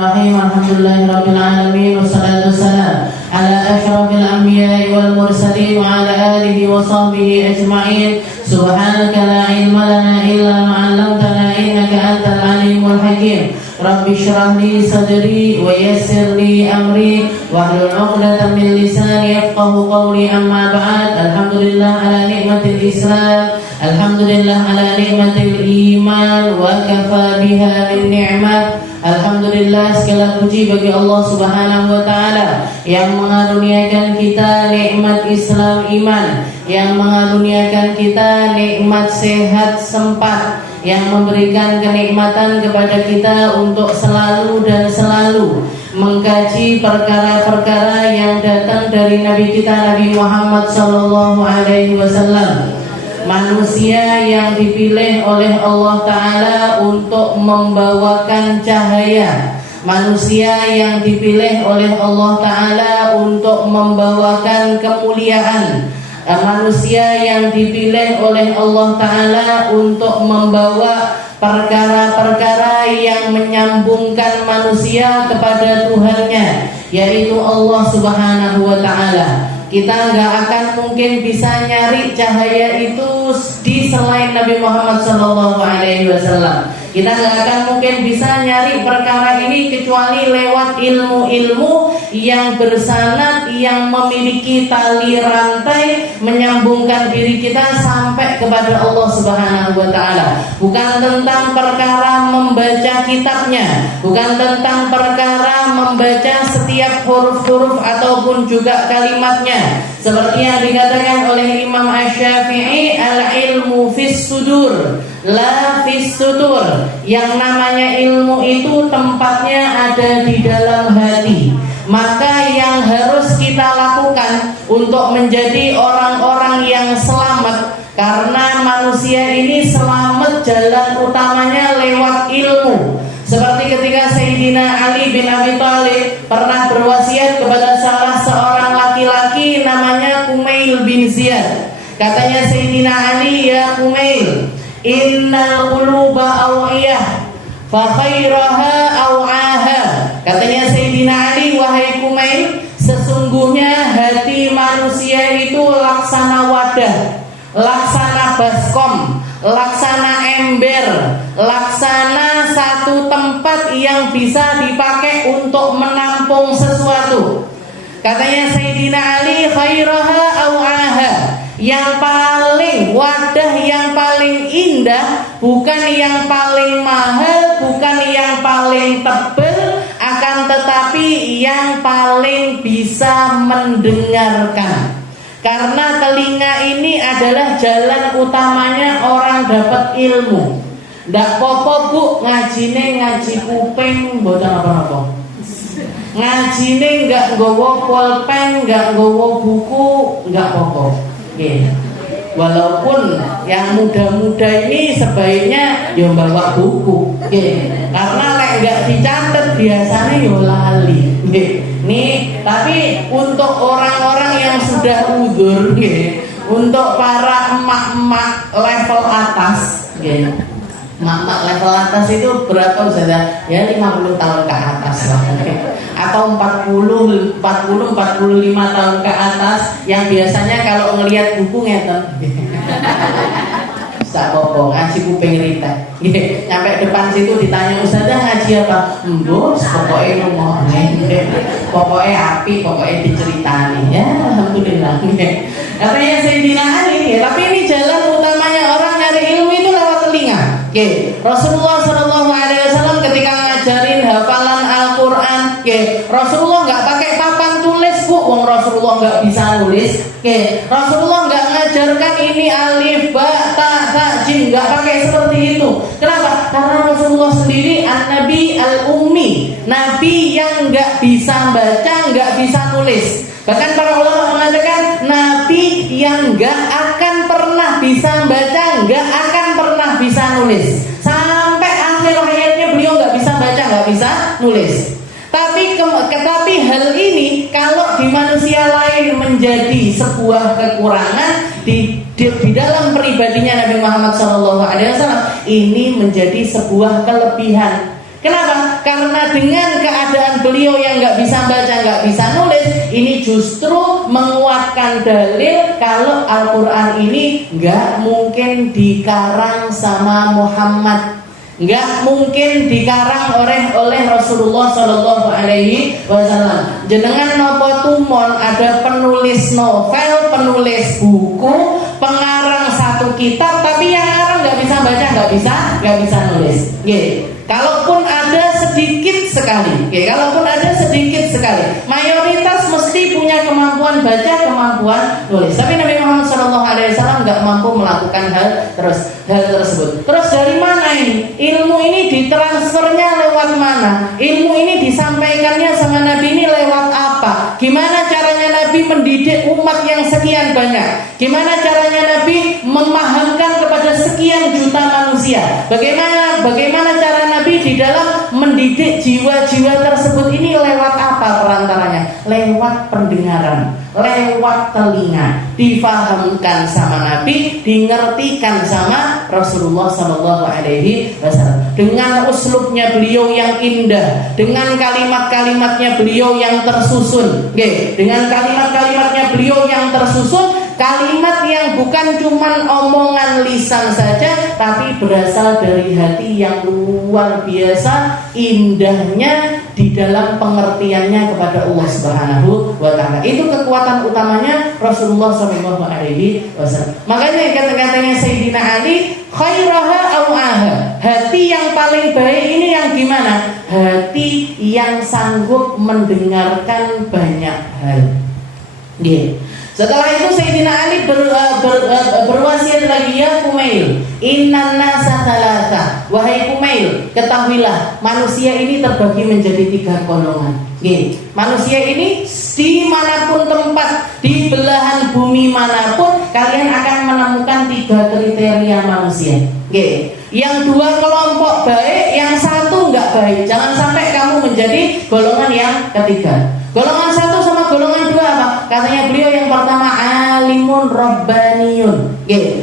Bismillahirrahmanirrahim. Alhamdulillahirabbil alamin wassalatu wassalamu ala asyrafil anbiya'i wal mursalin wa ala alihi wa sahbihi ajma'in. Subhanaka la ilma lana illa ma 'allamtana innaka antal alimul hakim. Rabbi shrah li sadri wa yassir li amri wahlul 'uqdatam min lisani yafqahu qawli. Amma ba'd. Alhamdulillah ala nikmatil Islam, alhamdulillah ala nikmatil iman, wa kafa biha min ni'mah. Alhamdulillah, segala puji bagi Allah Subhanahu wa taala yang mengaruniakan kita nikmat Islam iman, yang mengaruniakan kita nikmat sehat sempat, yang memberikan kenikmatan kepada kita untuk selalu dan selalu mengkaji perkara-perkara yang datang dari Nabi kita Nabi Muhammad sallallahu alaihi wasallam. Manusia yang dipilih oleh Allah Ta'ala untuk membawakan cahaya, manusia yang dipilih oleh Allah Ta'ala untuk membawakan kemuliaan, manusia yang dipilih oleh Allah Ta'ala untuk membawa perkara-perkara yang menyambungkan manusia kepada Tuhannya, yaitu Allah Subhanahu wa Ta'ala. Kita nggak akan mungkin bisa nyari cahaya itu di selain Nabi Muhammad SAW. Kita nggak akan mungkin bisa nyari perkara ini kecuali lewat ilmu-ilmu yang bersanad, yang memiliki tali rantai menyambungkan diri kita sampai kepada Allah Subhanahu wa Ta'ala. Bukan tentang perkara membaca kitabnya, bukan tentang perkara membaca setiap huruf-huruf ataupun juga kalimatnya. Seperti yang dikatakan oleh Imam Asy-Syafi'i, al-ilmu fis sudur la fis sutur. Yang namanya ilmu itu tempatnya ada di dalam hati. Maka yang harus kita lakukan untuk menjadi orang-orang yang selamat, karena manusia ini selamat jalan utamanya lewat ilmu. Seperti ketika Sayyidina Ali bin Abi Thalib pernah berwasiat kepada salah seorang laki-laki namanya Kumail bin Ziyad. Katanya Sayyidina Ali, ya Kumail, innal quluba aw'iyah fa khairaha aw'aha. Katanya Sayyidina Ali, wahai Kumail, sesungguhnya hati manusia itu laksana wadah, laksana baskom, laksana ember, laksana satu tempat yang bisa dipakai untuk menampung sesuatu. Katanya Sayyidina Ali, khairaha aw'aha, yang paling, wadah yang paling indah, bukan yang paling mahal, bukan yang paling tebal, akan tetapi yang paling bisa mendengarkan. Karena telinga ini adalah jalan utamanya orang dapat ilmu. Ndak popo bu, ngajine ngaji kuping, boten apa-apa. Ngajine nggak nggawa pulpen, nggak nggawa buku, nggak popo. Oke. Walaupun yang muda-muda ini sebaiknya ya bawa buku. Oke. Karena lek nggak dicatat biasanya ya lali. Oke. Nih, tapi untuk orang-orang yang sudah udzur, untuk para emak-emak level atas, emak-emak level atas itu berapa Ustazah? Ya 50 tahun ke atas lah, atau 40, 45 tahun ke atas, yang biasanya kalau ngelihat buku ngeten. Tak apa, ngaji kuping rita. Sampai depan situ ditanya, Ustazah ngaji apa? Mbos, pokoknya rumah, pokoknya api, pokoknya diceritani. Ya, alhamdulillah. Katanya Sayyidina Ali, tapi ini jalan utamanya orang nyari ilmu itu lewat telinga. Rasulullah SAW ketika ngajarin hafalan Al-Quran, Rasulullah nggak pakai papan tulis bu, wong Rasulullah nggak bisa nulis. Rasulullah nggak ngajarkan ini alif, ba, ta, jim, nggak pakai seperti itu. Kenapa? Karena Rasulullah sendiri an-nabi al-ummi, nabi yang nggak bisa baca, nggak bisa nulis. Bahkan para ulama mengatakan nabi yang nggak akan pernah bisa baca, nggak akan pernah bisa nulis. Sampai akhir hayatnya beliau nggak bisa baca, nggak bisa nulis. Tapi hal ini kalau di manusia lain menjadi sebuah kekurangan, di dalam pribadinya Nabi Muhammad SAW ini menjadi sebuah kelebihan. Kenapa? Karena dengan beliau yang nggak bisa baca, nggak bisa nulis, ini justru menguatkan dalil kalau Al-Quran ini nggak mungkin dikarang sama Muhammad, nggak mungkin dikarang oleh Rasulullah Shallallahu Alaihi Wasallam. Jenengan nopo tumon ada penulis novel, penulis buku, pengarang satu kitab, tapi yang ngarang nggak bisa baca, nggak bisa nulis. Kalaupun ada sedikit sekali, kalaupun ada sedikit sekali, mayoritas mesti punya kemampuan baca, kemampuan nulis. Tapi Nabi Muhammad SAW nggak mampu melakukan hal tersebut. Terus dari mana ini? Ilmu ini ditransfernya lewat mana? Ilmu ini disampaikannya sama Nabi ini lewat apa? Gimana caranya Nabi mendidik umat yang sekian banyak? Gimana caranya Nabi memahamkan kepada sekian juta manusia? Bagaimana cara Nabi di dalam mendidik jiwa-jiwa tersebut ini lewat apa perantaranya? Lewat pendengaran, lewat telinga, difahamkan sama Nabi, dingertikan sama Rasulullah Shallallahu Alaihi Wasallam. Dengan uslubnya beliau yang indah, dengan kalimat-kalimatnya beliau yang tersusun, dengan kalimat-kalimatnya beliau yang tersusun, kalimat yang bukan cuman omongan lisan saja, tapi berasal dari hati yang luar biasa indahnya di dalam pengertiannya kepada Allah Subhanahu wa Ta'ala. Itu kekuatan utamanya Rasulullah Shallallahu Alaihi Wasallam. Makanya kata-katanya Sayyidina Ali, khairaha au'aha, hati yang paling baik ini yang gimana? Hati yang sanggup mendengarkan banyak hal. Setelah itu Sayyidina Ali berwasiat lagi, ya Kumail, innan nasa thalatha, wahai Kumail, ketahuilah manusia ini terbagi menjadi 3 golongan. Manusia ini dimanapun tempat, di belahan bumi manapun, kalian akan menemukan 3 kriteria manusia. Yang 2 kelompok baik, yang 1 nggak baik. Jangan sampai kamu menjadi golongan yang ketiga. Golongan 1 sama golongan 2 apa? Katanya beliau yang pertama, alimun rabbaniyun.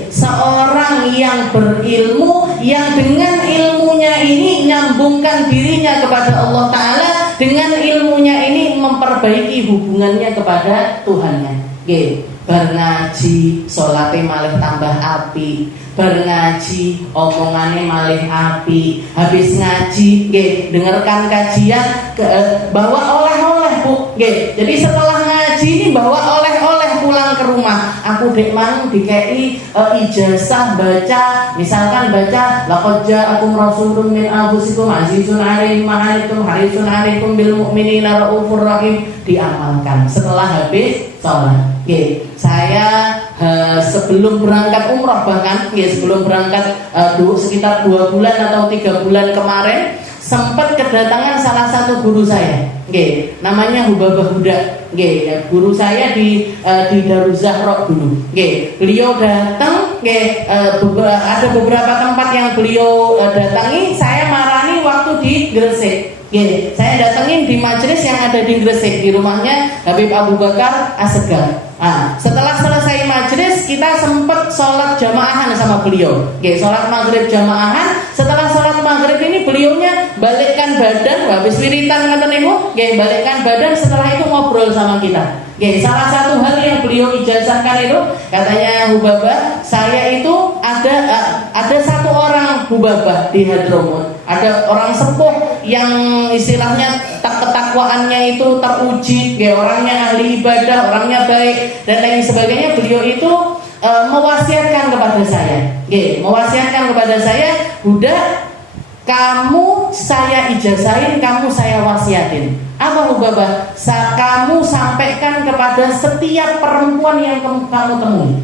Seorang yang berilmu, yang dengan ilmunya ini nyambungkan dirinya kepada Allah Ta'ala, dengan ilmunya ini memperbaiki hubungannya kepada Tuhannya. Berngaji, sholatnya malah tambah api, berngaji, omongannya malah api. Habis ngaji, dengarkan kajian, bawa oleh-oleh bu. Jadi setelah ngaji ini bawa oleh-oleh pulang ke rumah. Aku dek mang dikei ijazah baca, misalkan baca laqad ja'akum rasulun min anfusikum azizun 'alaihi ma 'anittum harisun 'alaikum bil mu'minina raufur rahim, diamalkan setelah habis sholat. Saya sebelum berangkat umroh, bahkan sebelum berangkat sekitar 2 bulan atau 3 bulan kemarin, sempat kedatangan salah satu guru saya, namanya Hubabah Huda. Guru saya di Daruzahra dulu. Beliau datang, ada beberapa tempat yang beliau datangi, saya marani waktu di Gresik. Saya datengin di majelis yang ada di Gresik, di rumahnya Habib Abu Bakar Assegar. Setelah selesai majelis, kita sempat sholat jamaahan sama beliau. Sholat maghrib jamaahan. Setelah sholat maghrib ini beliaunya balikkan badan, habis wiritan ngeten niku, balikkan badan. Setelah itu ngobrol sama kita. Salah satu hal yang beliau ijazahkan itu, katanya Hubabah, saya itu ada satu orang Hubabah di Hadramut. Ada orang sepuh yang istilahnya ketakwaannya itu teruji, orangnya ahli ibadah, orangnya baik dan lain sebagainya. Beliau itu mewasiatkan kepada saya, Huda, kamu saya ijazahin, kamu saya wasiatin. Apa Hubabah? Kamu sampaikan kepada setiap perempuan yang kamu temui.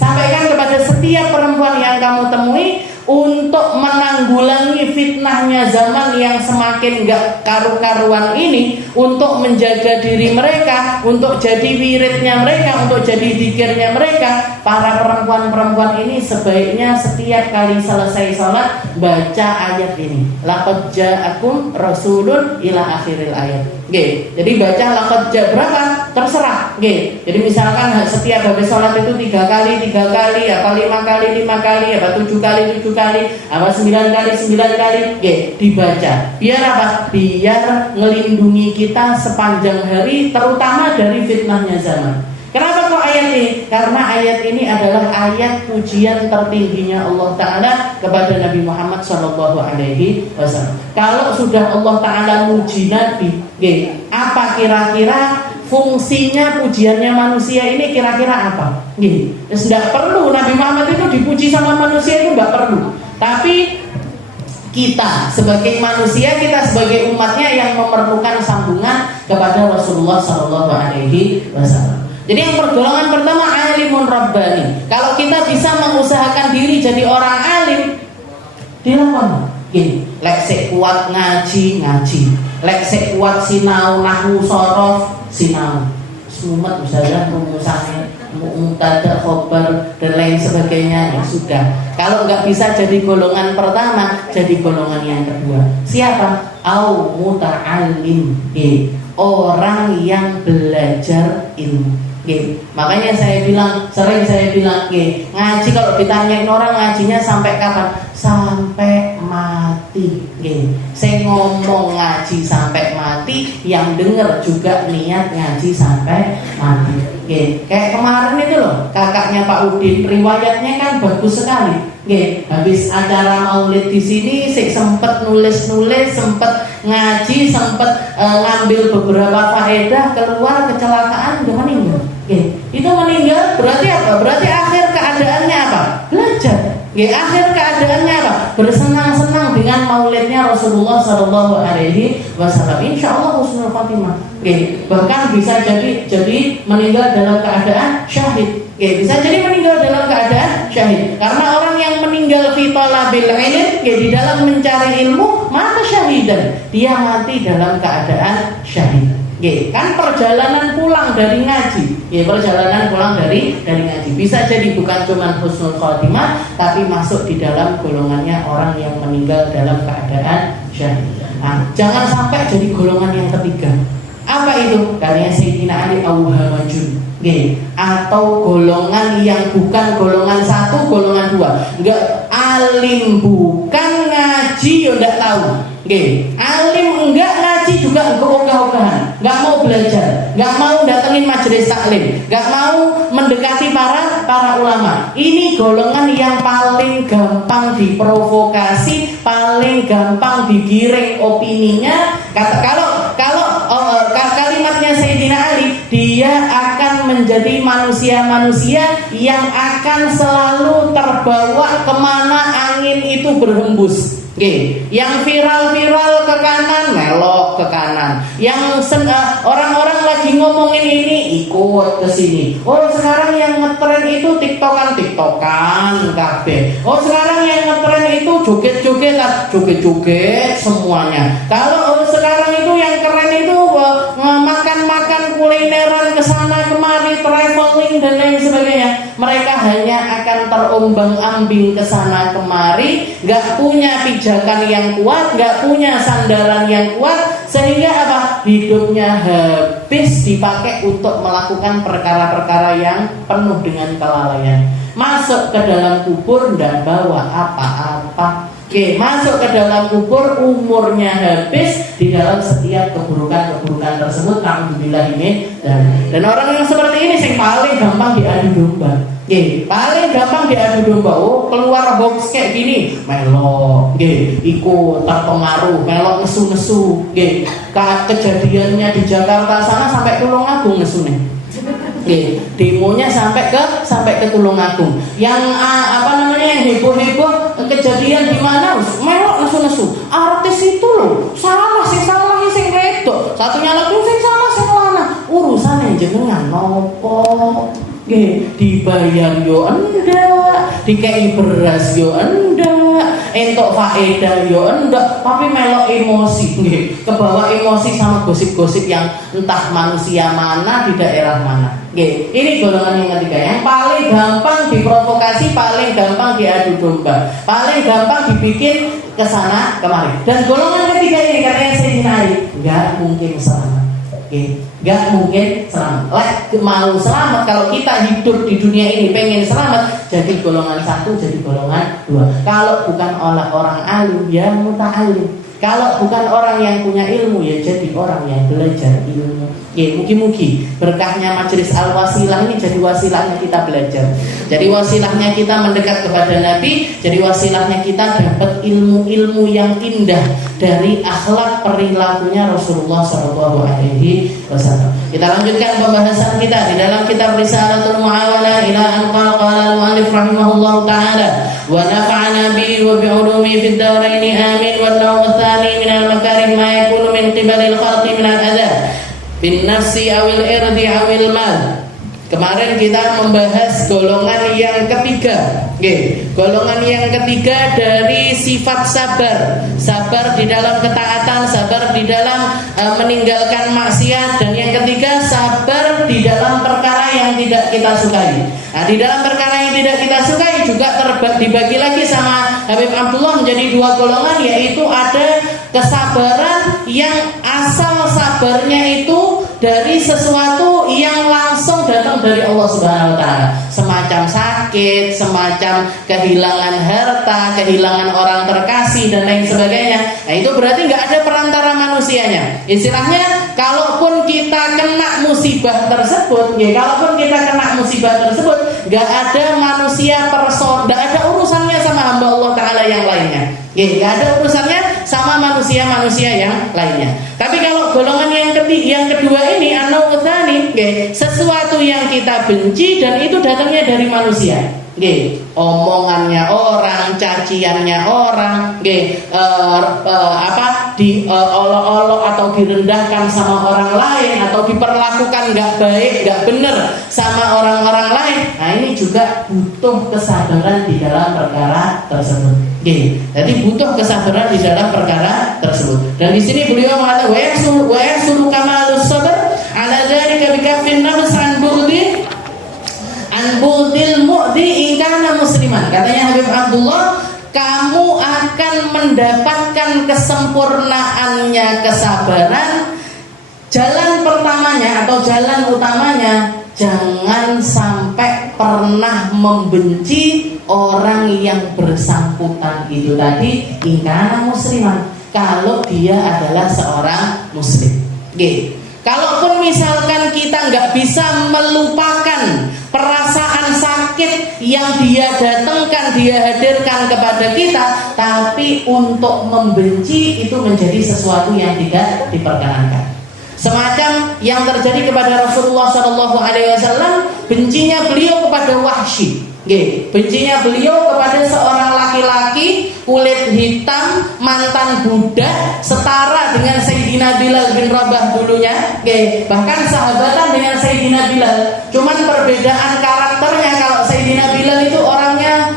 Sampaikan kepada setiap perempuan yang kamu temui, untuk menanggulangi fitnahnya zaman yang semakin gak karu-karuan ini, untuk menjaga diri mereka, untuk jadi wiridnya mereka, untuk jadi zikirnya mereka. para perempuan-perempuan ini sebaiknya setiap kali selesai sholat baca ayat ini. Laqad ja'akum rasulun ila akhiril ayat. Oke, jadi baca laqad berapa? Terserah. Oke, jadi misalkan setiap habis sholat itu 3 kali, apa 5 kali, apa 7 kali, apa 9 kali. Oke, dibaca. Biar apa? Biar ngelindungi kita sepanjang hari, terutama dari fitnahnya zaman. Kenapa kok ayat ini? Karena ayat ini adalah ayat pujian tertingginya Allah Ta'ala kepada Nabi Muhammad SAW. Kalau sudah Allah Ta'ala muji Nabi, apa kira-kira fungsinya pujiannya manusia ini kira-kira apa? Terus tidak perlu Nabi Muhammad itu dipuji sama manusia, itu tidak perlu. Tapi kita sebagai manusia, kita sebagai umatnya yang memerlukan sambungan kepada Rasulullah SAW. Jadi yang pergolongan pertama alimun rabbani. Kalau kita bisa mengusahakan diri jadi orang alim, dilakukan. Gini, lek sik kuat ngaji, lek sik kuat sinau nahwu sorof, sinau. Semumat misalnya rumusannya mubtada, khobar dan lain sebagainya, ya sudah. Kalau nggak bisa jadi golongan pertama, jadi golongan yang kedua. Siapa? Au muta'allim, orang yang belajar ilmu. Makanya sering saya bilang, ngaji kalau ditanyain orang ngajinya sampai kapan? Sampai mati. Saya ngomong ngaji sampai mati, yang dengar juga niat ngaji sampai mati. Kayak kemarin itu loh, kakaknya Pak Udin, riwayatnya kan bagus sekali. Habis acara maulid di sini, saya sempet nulis, sempet ngaji, sempet ngambil beberapa faedah, keluar kecelakaan, udah meninggal. Itu meninggal berarti apa? Berarti akhir keadaannya apa? Belajar. Akhir keadaannya apa? Bersenang-senang dengan maulidnya Rasulullah SAW. Insya Allah husnul khatimah. Bahkan bisa jadi meninggal dalam keadaan syahid. Bisa jadi meninggal dalam keadaan syahid. Karena orang yang meninggal fi talabil ilm, di dalam mencari ilmu, maka syahidan. Dia mati dalam keadaan syahid. Kan perjalanan pulang dari ngaji, perjalanan pulang dari ngaji bisa jadi bukan cuma husnul khotimah, tapi masuk di dalam golongannya orang yang meninggal dalam keadaan syahid. Jangan sampai jadi golongan yang ketiga. Apa itu? Karena Sayyidina Ali awhamajun, atau golongan yang bukan golongan 1, golongan 2. Enggak alim bukan, ngaji ya enggak tahu. Alim enggak, ngaji juga enggak ogah-ogahan, enggak mau belajar, enggak mau datengin majelis taklim, enggak mau mendekati para ulama. Ini golongan yang paling gampang diprovokasi, paling gampang digiring opininya. Kalau kalimatnya Sayyidina Ali, dia akan menjadi manusia-manusia yang akan selalu terbawa kemana angin itu berhembus. Yang viral ke kanan, melok ke kanan. Yang orang-orang lagi ngomongin ini, ikut ke sini. Oh, sekarang yang ngetren itu tiktokan kabeh. Oh, sekarang yang ngetren itu joget semuanya. Kalau sekarang itu yang keren itu makan kulineran kesana kemari, traveling dan lain sebagainya. Mereka hanya akan terombang-ambing kesana kemari, nggak punya pijakan yang kuat, nggak punya sandaran yang kuat, sehingga apa? Hidupnya habis dipakai untuk melakukan perkara-perkara yang penuh dengan kelalaian. Masuk ke dalam kubur nggak bawa apa-apa. Masuk ke dalam kubur, umurnya habis di dalam setiap keburukan tersebut. Alhamdulillah ini. Dan orang yang seperti ini yang paling gampang diadu domba. Paling gampang diadu domba. Oh, keluar hoax kayak gini, melok, ikut terpengaruh, melok nesu. Kejadiannya di Jakarta sana sampai Tulungagung nesu nih. Demonya sampai ke Tulungagung. Yang yang heboh kejadian di mana? Melok nesu. Artis itu loh salah sing wedok. Satunya lagi sing salah sing lanang. Urusan jenengan nopo? Dibayar yo enggak, dikei beras yo enggak, entuk faedah yo enggak, tapi melok emosi nggih. Kebawa emosi sama gosip-gosip yang entah manusia mana di daerah mana. Nggih, ini golongan yang ketiga yang paling gampang diprovokasi, paling gampang diadu domba, paling gampang dibikin kesana kemari. Dan golongan ketiga ini katanya Sayyidina Ali nggak mungkin selamat. Nggak mungkin selamat. Mau selamat kalau kita hidup di dunia ini pengen selamat, jadi golongan 1, jadi golongan 2. Kalau bukan orang alim ya muta'alim. Kalau bukan orang yang punya ilmu ya jadi orang yang belajar ilmu. Ya mugi-mugi berkahnya majelis al-wasilah ini jadi wasilahnya kita belajar. Jadi wasilahnya kita mendekat kepada Nabi. Jadi wasilahnya kita dapat ilmu-ilmu yang indah dari akhlak perilakunya Rasulullah SAW. Kita lanjutkan pembahasan kita di dalam kitab Risalatul Mu'awalah ila an qala al-mu'allif rahimahullah ta'ala wa nafa'ana bihi wa bi'ulumi fid daraini amin wa nawthani min al-makarim ma yakunu min qibalil khalqi min al-adha bin nafsi awil irdi awil mal. Kemarin kita membahas golongan yang ketiga. Golongan yang ketiga dari sifat sabar. Sabar di dalam ketaatan, sabar di dalam meninggalkan maksiat. Dan yang ketiga sabar di dalam perkara yang tidak kita sukai. Nah, di dalam perkara yang tidak kita sukai juga dibagi lagi sama Habib Abdullah menjadi 2 golongan, yaitu ada kesabaran yang asal sabarnya itu dari sesuatu yang langsung datang dari Allah Subhanahu wa taala. Semacam sakit, semacam kehilangan harta, kehilangan orang terkasih dan lain sebagainya. Nah, itu berarti nggak ada perantara manusianya. Istilahnya, kalaupun kita kena musibah tersebut, nggak ada manusia nggak ada urusannya sama hamba Allah taala yang lainnya. Nggak ada urusannya sama manusia-manusia yang lainnya. Tapi kalau golongan yang kedua ini an-nawthani, sesuatu yang kita benci dan itu datangnya dari manusia. Omongannya orang, caciannya orang, diolok-olok atau direndahkan sama orang lain, atau diperlakukan nggak baik, nggak benar sama orang-orang lain. Nah, ini juga butuh kesabaran di dalam perkara tersebut. Jadi butuh kesabaran di dalam perkara tersebut. Dan di sini beliau mengatakan wa yasulu kamalus sabr ala dzalika bikaffin nafs an buldil mu'di in kana musliman. Katanya Habib Abdullah, kamu akan mendapatkan kesempurnaannya kesabaran. Jalan pertamanya atau jalan utamanya, jangan sampai pernah membenci orang yang bersangkutan itu tadi in kana musliman, kalau dia adalah seorang muslim. Kalaupun misalkan kita nggak bisa melupakan perasaan sakit yang dia datangkan, dia hadirkan kepada kita, tapi untuk membenci itu menjadi sesuatu yang tidak diperkenankan. Semacam yang terjadi kepada Rasulullah SAW, bencinya beliau kepada Wahsy. Bencinya beliau kepada seorang laki-laki kulit hitam, mantan budak, setara dengan Sayyidina Bilal bin Rabah dulunya. Bahkan sahabatan dengan Sayyidina Bilal. Cuman perbedaan karakternya, kalau Sayyidina Bilal itu orangnya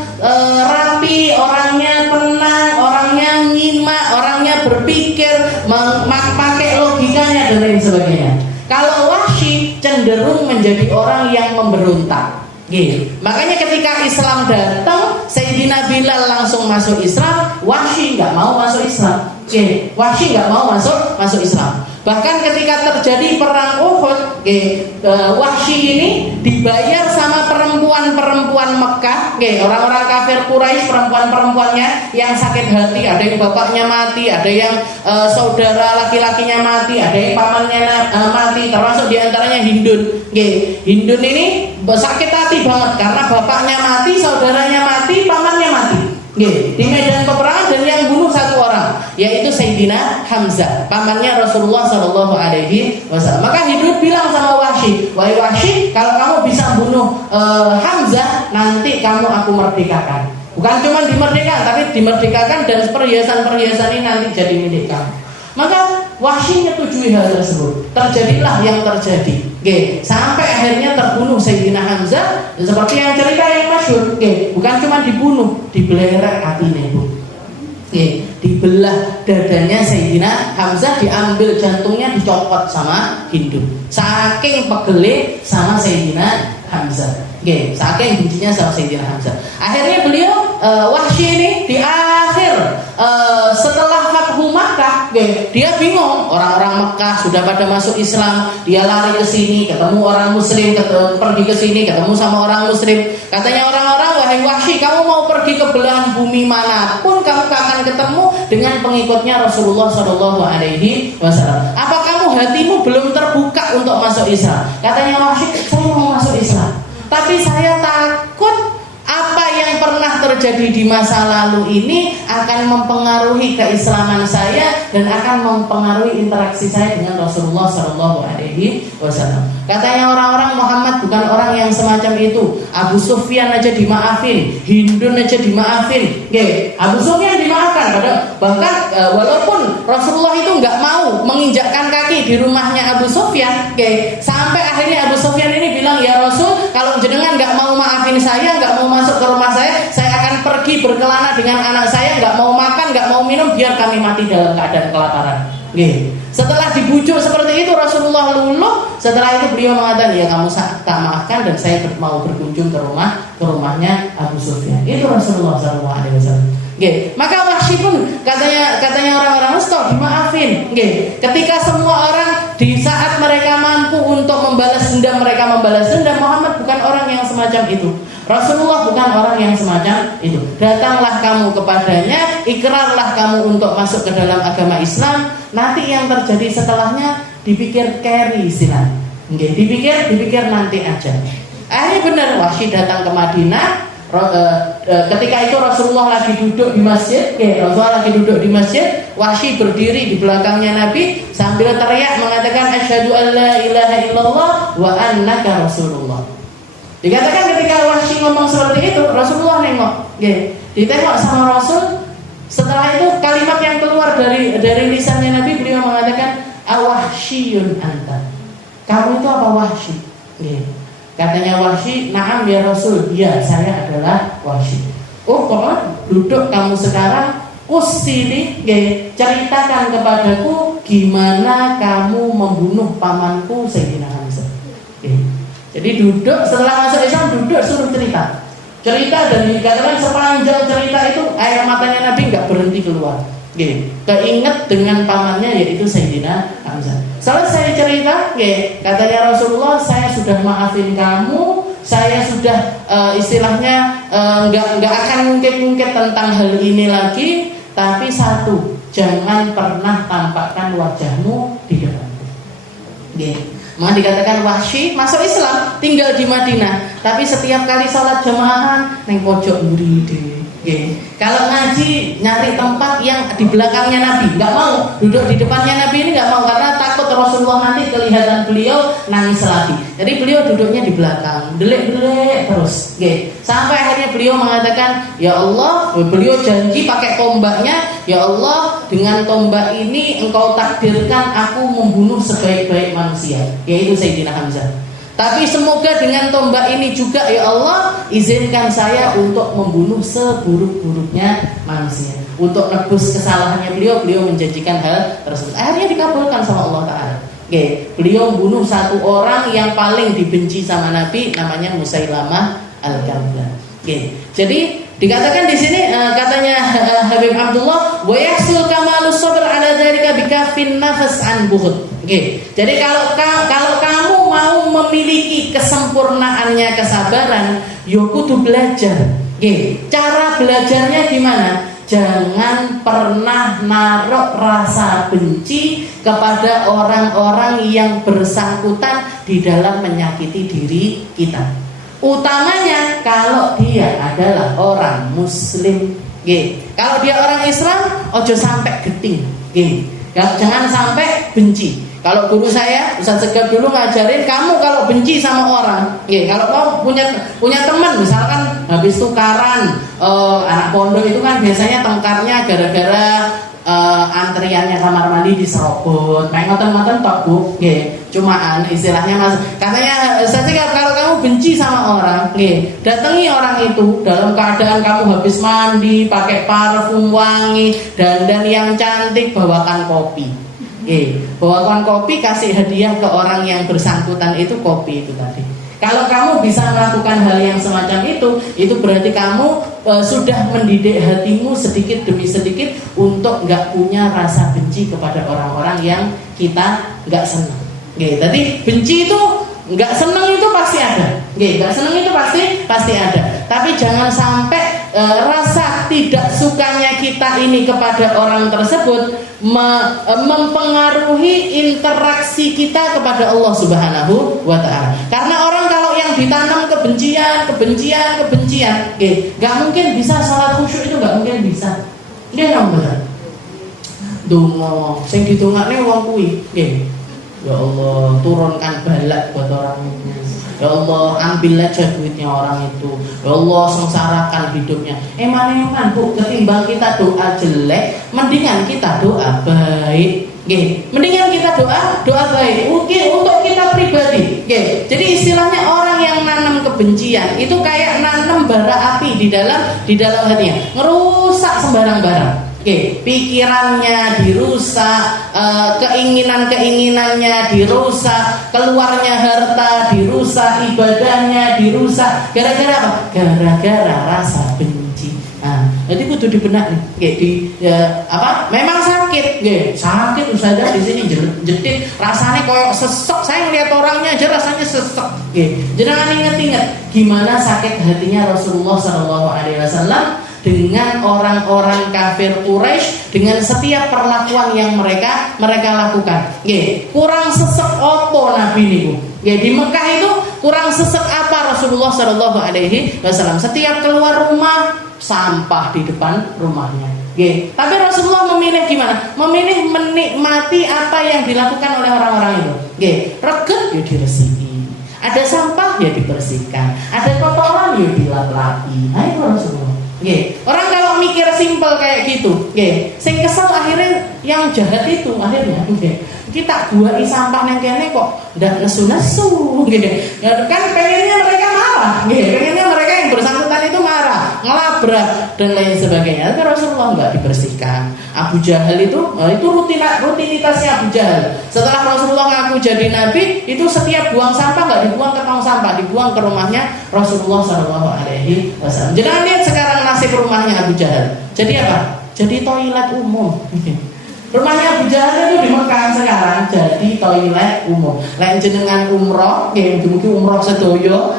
rapi, orangnya tenang, orangnya nyimak, orangnya berpikir, pakai logikanya dan lain sebagainya. Kalau Wahsy cenderung menjadi orang yang memberontak. Makanya ketika Islam datang, Sayyidina Bilal langsung masuk Islam, Wahsy nggak mau masuk Islam. Wahsy nggak mau masuk Islam. Bahkan ketika terjadi perang Uhud, Wahsy ini dibayar sama perempuan-perempuan Mekah, orang-orang kafir Quraisy, perempuan-perempuannya yang sakit hati, ada yang bapaknya mati, ada yang saudara laki-lakinya mati, ada yang pamannya mati, termasuk diantaranya Hindun. Hindun ini sakit hati banget karena bapaknya mati, saudaranya mati, pamannya mati. Di medan peperangan, dan yang bunuh 1 orang, yaitu Sayyidina Hamzah, pamannya Rasulullah SAW. Maka Hindun bilang sama Wahsy, wahai Wahsy, kalau kamu bisa bunuh Hamzah, nanti kamu aku merdekakan. Bukan cuma dimerdekakan, tapi dimerdekakan dan perhiasan-perhiasan ini nanti jadi milik kamu. Maka Wahsy menyetujui hal tersebut. Terjadilah yang terjadi. Sampai akhirnya terbunuh Sayyidina Hamzah. Seperti yang cerita yang masyhur, bukan cuma dibunuh, dibelerek hatinya, Bu. dibelah dadanya Sayyidina Hamzah, diambil jantungnya, dicopot sama Hindu. Saking pegele sama Sayyidina Hamzah. Saking bencinya sama Sayyidina Hamzah. Akhirnya beliau Wahsy ini di akhir setelah Fathu Makkah, dia bingung. Orang-orang Mekah sudah pada masuk Islam, dia lari ke sini, ketemu orang Muslim, pergi ke sini, ketemu sama orang Muslim. Katanya orang-orang, wahai Wahsy, kamu mau pergi ke belahan bumi manapun, kamu akan ketemu dengan pengikutnya Rasulullah Shallallahu Alaihi Wasallam. Apa kamu hatimu belum terbuka untuk masuk Islam? Katanya Wahsy, saya mau masuk Islam, tapi saya takut apa yang pernah terjadi di masa lalu ini akan mempengaruhi keislaman saya dan akan mempengaruhi interaksi saya dengan Rasulullah Shallallahu Alaihi Wasallam. Katanya orang-orang, Muhammad bukan orang yang semacam itu. Abu Sufyan aja dimaafin, Hindun aja dimaafin. Abu Sufyan dimaafkan, bahkan walaupun Rasulullah itu nggak mau menginjakkan kaki di rumahnya Abu Sufyan, sampai akhirnya Abu Sufyan ini bilang, ya Rasul, kalau jenengan nggak mau maafin saya, nggak mau masuk ke rumah saya akan pergi berkelana dengan anak saya, nggak mau makan, nggak mau minum, biar kami mati dalam keadaan kelaparan. Setelah dibujuk seperti itu Rasulullah luluh. Setelah itu beliau mengatakan, ya kamu tak maafkan dan saya mau berkunjung ke rumahnya Abu Sufyan. Itu Rasulullah SAW. Maka Wahsy pun katanya orang-orang stop dimaafin. Ketika semua orang di saat mereka mampu untuk membalas dendam, mereka membalas dendam. Muhammad bukan orang yang semacam itu. Rasulullah bukan orang yang semacam itu. Datanglah kamu kepadanya, ikrarlah kamu untuk masuk ke dalam agama Islam. Nanti yang terjadi setelahnya dipikir carry istilah. Dipikir nanti aja. Akhirnya benar Wahsy datang ke Madinah. Ketika itu Rasulullah lagi duduk di masjid. Rasulullah lagi duduk di masjid. Wahsy berdiri di belakangnya Nabi sambil teriak mengatakan asyhadu an la ilaha illallah wa annaka rasulullah. Dikatakan ketika Wahsy ngomong seperti itu, Rasulullah nengok, ditengok sama Rasul. Setelah itu kalimat yang keluar dari lisannya Nabi, beliau mengatakan, awahsyiyun anta. Kamu itu apa Wahsy? Katanya Wahsy, na'am ya Rasul, ya saya adalah Wahsy. Oh kok duduk kamu sekarang, usili, ceritakan kepadaku gimana kamu membunuh pamanku Sayyidina Hamzah. Jadi duduk, setelah masuk Islam duduk suruh cerita dan dikatakan sepanjang cerita itu air matanya Nabi nggak berhenti keluar. Keinget dengan pamannya yaitu Sayyidina Hamzah. Selesai cerita, katanya Rasulullah, saya sudah maafin kamu, saya sudah istilahnya nggak akan mungkin tentang hal ini lagi. Tapi satu, jangan pernah tampakkan wajahmu di depanku. Maka dikatakan Wahsy masuk Islam, tinggal di Madinah, tapi setiap kali sholat jamaah neng pojok mburi. Kalau ngaji nyari tempat yang di belakangnya Nabi, nggak mau duduk di depannya Nabi ini, nggak mau karena takut Rasulullah nanti kelihatan beliau nangis lagi. Jadi beliau duduknya di belakang, delik terus. Sampai akhirnya beliau mengatakan, ya Allah, beliau janji pakai tombaknya, ya Allah, dengan tombak ini engkau takdirkan aku membunuh sebaik-baik manusia, yaitu Sayyidina Hamzah. Tapi semoga dengan tombak ini juga ya Allah, izinkan saya untuk membunuh seburuk-buruknya manusia. Untuk nebus kesalahannya beliau menjanjikan hal tersebut. Akhirnya dikabulkan sama Allah Ta'ala. Beliau membunuh satu orang yang paling dibenci sama Nabi, namanya Musailamah Al-Kadzdzab. Jadi dikatakan di sini katanya Habib Abdullah, wa yahsul kamalus sabr ala dzalika bikafin nafas an buhut. Jadi kalau kamu mau memiliki kesempurnaannya kesabaran, yo kudu belajar. Cara belajarnya gimana? Jangan pernah naruh rasa benci kepada orang-orang yang bersangkutan di dalam menyakiti diri kita. Utamanya kalau dia adalah orang Muslim. Kalau dia orang Islam, ojo sampai geting. Jangan sampai benci. Kalau guru saya, Ustaz Segaf dulu ngajarin, kamu kalau benci sama orang, kalau kamu punya teman, misalkan habis tukaran, anak pondok itu kan biasanya tengkarnya gara-gara antriannya kamar mandi diserobot, main ngoten-ngoten tok Bu, nggih. Cumaan istilahnya Mas, katanya saya kalau kamu benci sama orang, nggih, datangi orang itu dalam keadaan kamu habis mandi, pakai parfum wangi, dandan yang cantik, bawakan kopi. Bawakan kopi, kasih hadiah ke orang yang bersangkutan itu kopi itu tadi. Kalau kamu bisa melakukan hal yang semacam itu berarti kamu sudah mendidik hatimu sedikit demi sedikit untuk nggak punya rasa benci kepada orang-orang yang kita nggak senang. Tadi benci itu nggak senang itu pasti ada. Nggak senang itu pasti ada. Tapi jangan sampai rasa tidak sukanya kita ini kepada orang tersebut mempengaruhi interaksi kita kepada Allah Subhanahu wa Ta'ala. Karena orang kalau yang ditanam kebencian, nggak mungkin bisa salat khusyuk, itu nggak mungkin bisa. Dia bener. Donga, sing didongakne wong kuwi, nggih. Ya Allah, turunkan balak buat orang itu. Ya Allah, ambil aja duitnya orang itu. Ya Allah, sengsarakan hidupnya. Eman Bu, ketimbang kita doa jelek, mendingan kita doa baik. Mendingan kita doa baik. Mungkin untuk kita pribadi. Jadi istilahnya orang yang nanam kebencian itu kayak nanam bara api di dalam hatinya, ngerusak sembarang barang. Pikirannya dirusak, keinginannya dirusak, keluarnya harta dirusak, ibadahnya dirusak. Gara-gara apa? Gara-gara rasa benci. Jadi kudu dibenak nih. Memang sakit, sakit Ustazah di sini jedit, rasanya koyok sesek. Saya ngeliat orangnya aja rasanya sesek. Jangan inget-inget gimana sakit hatinya Rasulullah SAW dengan orang-orang kafir Quraisy, dengan setiap perlakuan yang mereka lakukan. Kurang sesek opo Nabi niku. Di Mekah itu kurang sesek apa Rasulullah SAW? Setiap keluar rumah sampah di depan rumahnya. Tapi Rasulullah memilih gimana? Memilih menikmati apa yang dilakukan oleh orang-orang itu. Reget ya diresiki. Ada sampah ya dibersihkan. Ada kotoran ya dilap-lapi. Itu Rasulullah. Orang kalau mikir simpel kayak gitu, sing kesel akhirnya yang jahat itu akhirnya, kita buai sampah neng kene kok ndak nesu-nesu, kan pengennya mereka marah, pengennya mereka yang bersangkutan itu marah, ngelabrak dan lain sebagainya. Tapi Rasulullah nggak dibersihkan. Abu Jahal itu rutinitasnya Abu Jahal. Setelah Rasulullah ngaku jadi nabi, itu setiap buang sampah nggak dibuang ke tong sampah, dibuang ke rumahnya Rasulullah SAW. Jangan lihat sekarang nasib rumahnya Abu Jahal. Jadi apa? Jadi toilet umum. Rumahnya Abu Jahal itu di Mekah sekarang jadi toilet umum. Lain jenengan umroh, mungkin umroh sedoyo.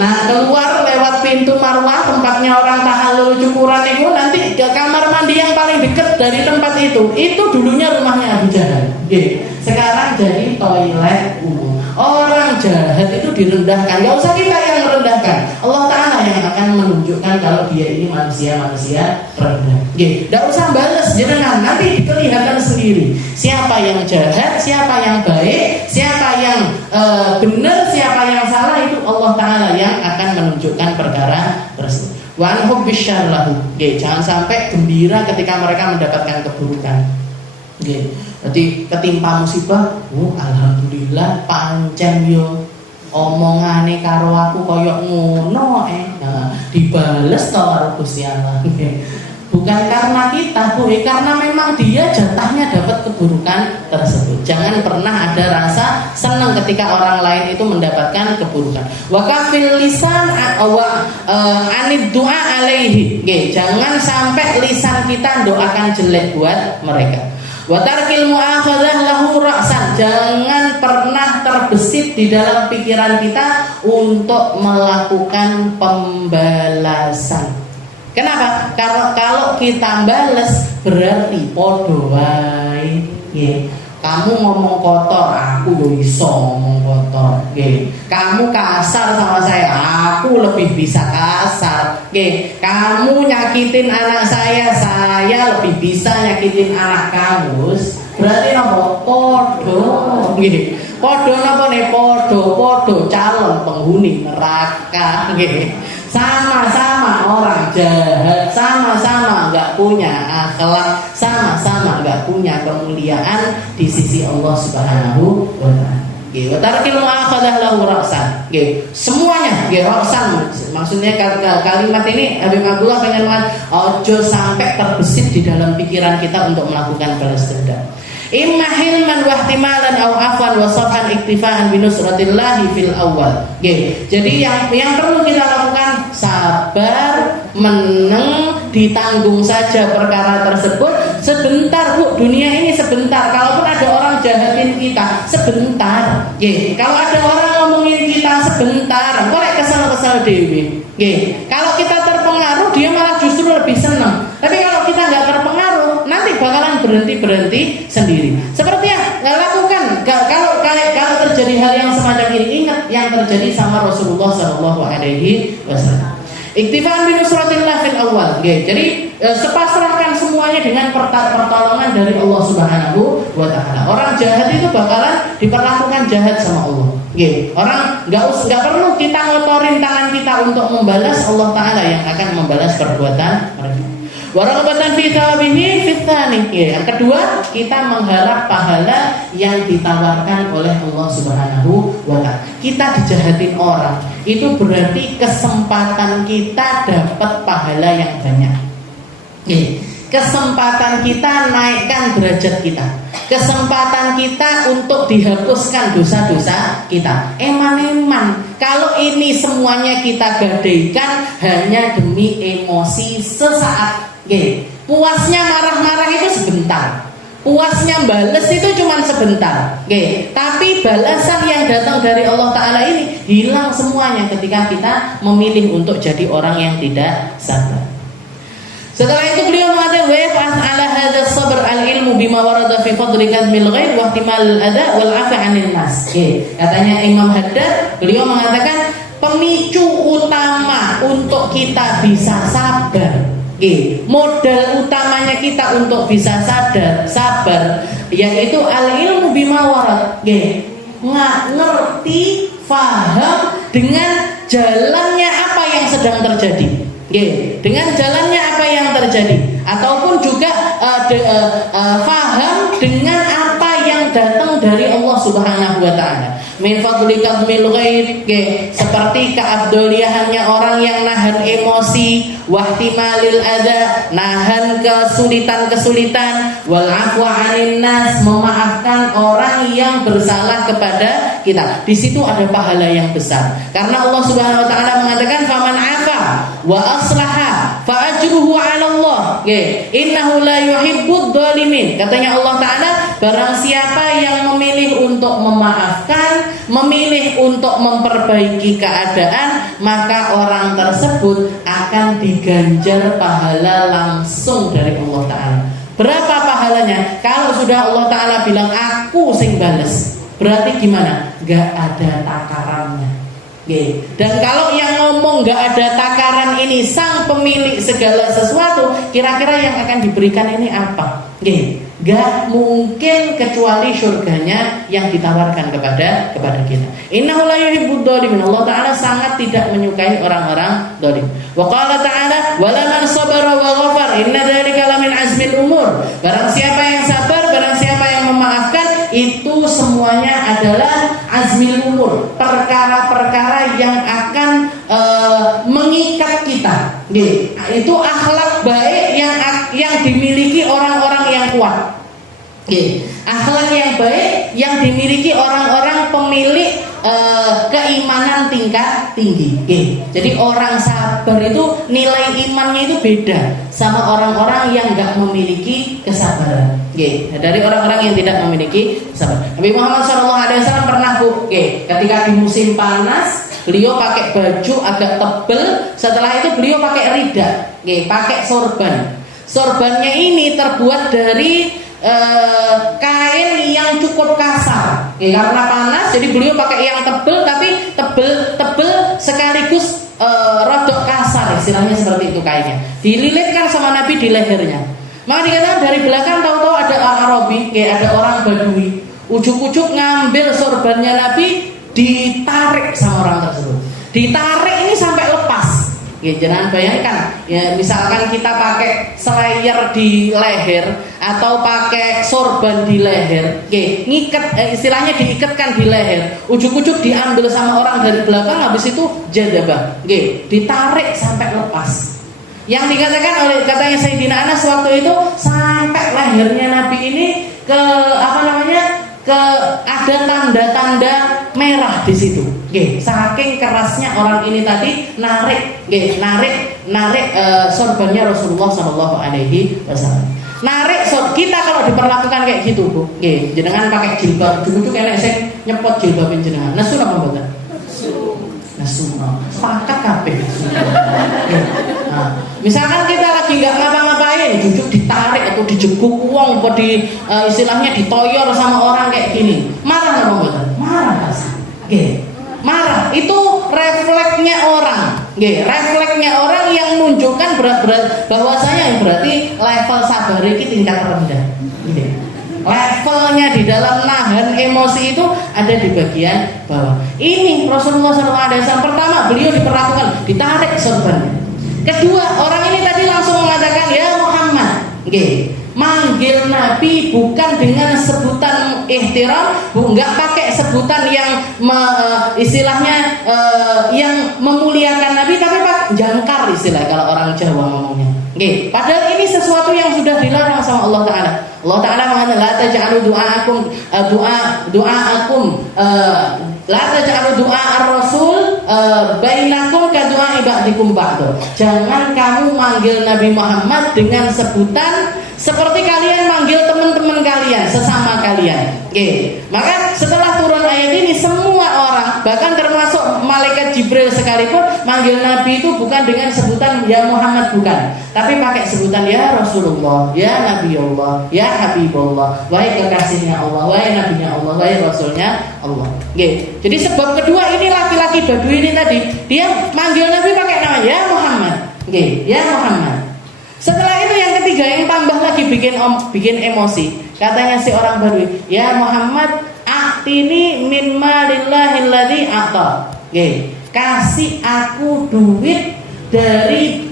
Nah, keluar lewat pintu Marwah, tempatnya orang tahallul cukuran itu, nanti ke kamar mandi yang paling dekat dari tempat itu dulunya rumahnya Abu Jahal. Sekarang jadi toilet umum. Orang jahat itu direndahkan. Gak usah kita yang merendahkan, Allah Ta'ala yang akan menunjukkan kalau dia ini manusia rendah. Gak usah balas jenengan, nanti kelihatan sendiri siapa yang jahat, siapa yang baik, siapa yang benar, siapa yang salah. Itu Allah Ta'ala yang akan menunjukkan perkara tersebut. Wa anhum bisyarlahu. Jangan sampai gembira ketika mereka mendapatkan keburukan. Berarti ketimpa musibah, alhamdulillah pancen yo omongane karo aku koyok ngono dibales to karo Gusti Allah. Bukan karena kita, karena memang dia jatahnya dapat keburukan tersebut. Jangan pernah ada rasa senang ketika orang lain itu mendapatkan keburukan. Wa kafil lisan anid doa alaihi. Jangan sampai lisan kita doakan jelek buat mereka. Wa tarkil mu'akhadzah lahu ra'san. Jangan pernah terbesit di dalam pikiran kita untuk melakukan pembalasan. Kenapa? Kalau kita balas berarti podo wae. Kamu ngomong kotor, aku yo iso ngomong kotor. Kamu kasar sama saya, aku lebih bisa kasar. Kamu nyakitin anak saya lebih bisa nyakitin anak kamu. Berarti nopo? Podo. Podo nopo nih? Podo calon penghuni neraka. sama-sama orang jahat, sama-sama nggak punya akhlak, sama-sama nggak punya kemuliaan di sisi Allah Subhanahu wa Ta'ala. Wa tarkil mu'akhadah lahu ra'san. Semuanya ra'san. Maksudnya kalimat ini Habib Abdullah pengen ojo sampai terbesit di dalam pikiran kita untuk melakukan balas dendam. Imma hilman wa ihtimalan aw afwan wa safhan iktifaan bi nusratillahi fil awal. Jadi yang perlu kita lakukan sabar, meneng, ditanggung saja perkara tersebut. Sebentar Bu, dunia ini sebentar. Kalaupun ada orang jahatin kita, sebentar. Kalau ada orang ngomongin kita sebentar, kok lek kesel-kesel dewe. Kalau kita terpengaruh, dia malah justru lebih senang. Tapi kalau kita nggak terpengaruh, nanti bakalan berhenti sendiri. Seperti yang nggak lakukan. Kalau terjadi hal yang semacam ini, ingat yang terjadi sama Rasulullah SAW. Iktifaan bi nusratillah fil awal. Jadi sepasrahkan semuanya dengan pertolongan dari Allah Subhanahu wa Ta'ala. Orang jahat itu bakalan diperlakukan jahat sama Allah. Orang nggak perlu kita ngotorin tangan kita untuk membalas, Allah Ta'ala yang akan membalas perbuatan mereka. Warahmatan fi thawabihi fi tsani. Yang kedua, kita mengharap pahala yang ditawarkan oleh Allah Subhanahu wa Ta'ala. Kita dijahatin orang, itu berarti kesempatan kita dapat pahala yang banyak. Kesempatan kita naikkan derajat kita, kesempatan kita untuk dihapuskan dosa-dosa kita. Eman kalau ini semuanya kita gadaikan hanya demi emosi sesaat. Puasnya marah-marah itu sebentar, puasnya bales itu cuma sebentar. Tapi balasan yang datang dari Allah Ta'ala ini hilang semuanya ketika kita memilih untuk jadi orang yang tidak sabar. Setelah itu beliau mengatakan wa'fa'at ala hadha sabr al-ilmu bima warada fi fadli kadmil ghaib wa ihtimal al-adha wal 'afi 'anil nas. Katanya Imam Haddad, beliau mengatakan pemicu utama untuk kita bisa sabar, modal utamanya kita untuk bisa sabar yaitu al-ilmu bima warad. Ngerti, faham dengan jalannya apa yang sedang terjadi. Dengan jalannya apa yang terjadi, ataupun juga faham dengan apa yang datang dari Allah Subhanahu wa Ta'ala. Min fadli kadmil ghaib, seperti keafdoliahannya orang yang nahan emosi, wahtimalil adha, nahan kesulitan-kesulitan, wal afwa 'anil nas, memaafkan orang yang bersalah kepada kita. Di situ ada pahala yang besar. Karena Allah Subhanahu wa Ta'ala mengatakan faman afa wa aslaha fa ajruhu 'ala Allah. Innahu la yuhibbud dhalimin. Katanya Allah Ta'ala, barang siapa yang memilih untuk memaafkan, memilih untuk memperbaiki keadaan, maka orang tersebut akan diganjar pahala langsung dari Allah Ta'ala. Berapa pahalanya? Kalau sudah Allah Ta'ala bilang aku sing bales, berarti gimana? Gak ada takarannya. Dan kalau yang ngomong gak ada takaran ini sang pemilik segala sesuatu, kira-kira yang akan diberikan ini apa? Gak mungkin kecuali surganya yang ditawarkan kepada kita. Innahu la yuhibbud dhalimin. Allah Ta'ala sangat tidak menyukai orang-orang dhalim. Wa qala ta'ala wala man sabara wa ghafar inna dzalika lamin azmil umur. Barang siapa yang sabar, barang siapa yang memaafkan, itu semuanya adalah azmil umur, perkara-perkara yang akan mengikat kita. Itu akhlak baik yang dimiliki orang-orang yang kuat. Akhlak yang baik yang dimiliki orang-orang pemilik keimanan tingkat tinggi. Jadi orang sabar itu nilai imannya itu beda sama orang-orang yang nggak memiliki kesabaran. Dari orang-orang yang tidak memiliki kesabaran. Nabi Muhammad SAW pernah ketika di musim panas, beliau pakai baju agak tebal. Setelah itu beliau pakai rida, pakai sorban. Sorbannya ini terbuat dari kain yang cukup kasar, karena panas. Jadi beliau pakai yang tebal, tapi tebal sekaligus rodok kasar, istilahnya seperti itu kainnya. Dililitkan sama Nabi di lehernya. Maka dikatakan dari belakang tahu-tahu ada Arabi, ada orang Badui, ujuk-ujuk ngambil sorbannya Nabi, ditarik sama orang tersebut. Ditarik ini sampai lepas. Jangan bayangkan ya, misalkan kita pakai slayer di leher atau pakai sorban di leher, ngikat istilahnya diikatkan di leher, ujuk-ujuk diambil sama orang dari belakang, habis itu jadabah, ditarik sampai lepas. Yang dikatakan oleh katanya Sayyidina Anas waktu itu sampai lehernya Nabi ini ke ada tanda-tanda merah di situ. Saking kerasnya orang ini tadi narik sorbannya Rasulullah Shallallahu Alaihi Wasallam. Kita kalau diperlakukan kayak gitu, Bu, jenengan pakai jilbab, cukup enak saya nyepot jilbabin jenengan. Nesu apa mboten? Nesu. Sepakat kabeh. Misalkan kita lagi nggak ngapa-ngapain, jujur ditarik atau dijeguk uang, atau istilahnya ditoyor sama orang kayak gini, marah nggak mboten? Marah pasti. Marah itu refleksnya orang yang menunjukkan bahwasanya berarti level sabar ini tingkat rendah. Levelnya di dalam nahan emosi itu ada di bagian bawah. Ini Rasulullah SAW pertama beliau diperlakukan ditarik sorbannya. Kedua, orang ini tadi langsung mengatakan ya Muhammad. Manggil Nabi bukan dengan sebutan ihtiram, enggak pakai sebutan yang istilahnya yang memuliakan Nabi, tapi pakai jangkar istilah kalau orang Jawa ngomongnya. Padahal ini sesuatu yang sudah dilarang sama Allah Taala. Allah Taala mengatakan la taj'alu la taj'alu du'a ar-rasul bainakum ka du'a ibadikum ba'd. Jangan kamu manggil Nabi Muhammad dengan sebutan seperti kalian manggil teman-teman kalian, sesama kalian. Maka setelah turun ayat ini semua orang, bahkan termasuk malaikat Jibril sekalipun, manggil Nabi itu bukan dengan sebutan ya Muhammad, bukan, tapi pakai sebutan ya Rasulullah, ya Nabi Allah, ya Habibullah, wahai kekasihnya Allah, wahai nabinya Allah, wahai rasulnya Allah. Jadi sebab kedua ini laki-laki Badui ini tadi, dia manggil Nabi pakai nama ya Muhammad. Ya Muhammad. Setelah itu yang ketiga yang tambah lagi bikin emosi. Katanya si orang Badui, ya Muhammad, atini min malillahil ladzi ata. Kasih aku duit dari